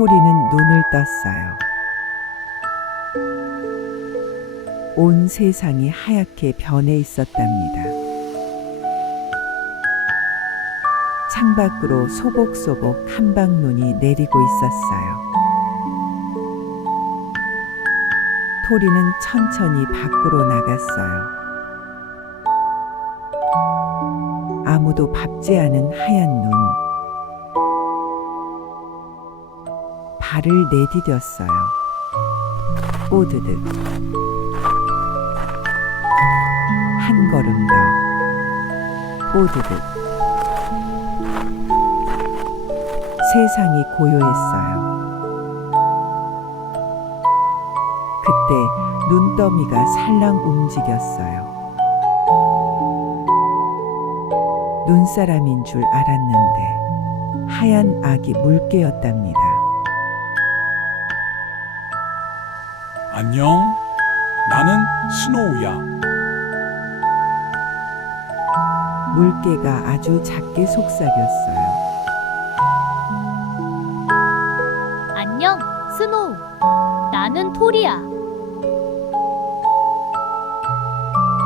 토리는 눈을 떴어요. 온 세상이 하얗게 변해 있었답니다. 창밖으로 소복소복 한방눈이 내리고 있었어요. 토리는 천천히 밖으로 나갔어요. 아무도 밟지 않은 하얀 눈. 발을 내디뎠어요. 뽀드득. 한 걸음 더. 뽀드득. 세상이 고요했어요. 그때 눈더미가 살랑 움직였어요. 눈사람인 줄 알았는데 하얀 아기 물개였답니다. 안녕, 나는 스노우야. 물개가 아주 작게 속삭였어요. 안녕, 스노우. 나는 토리야.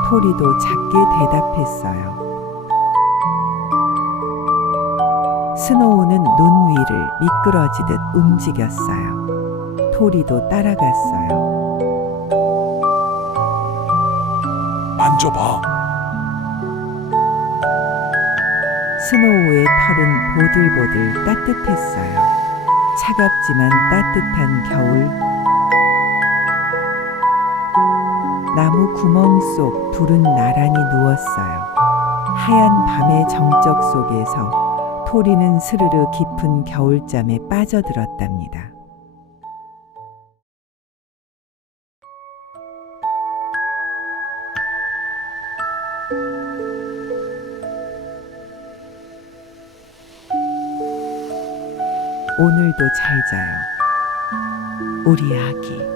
토리도 작게 대답했어요. 스노우는 눈 위를 미끄러지듯 움직였어요. 토리도 따라갔어요. 만져봐. 스노우의 털은 보들보들 따뜻했어요. 차갑지만 따뜻한 겨울. 나무 구멍 속 둘은 나란히 누웠어요. 하얀 밤의 정적 속에서 토리는 스르르 깊은 겨울잠에 빠져들었답니다. 오늘도 잘 자요. 우리 아기.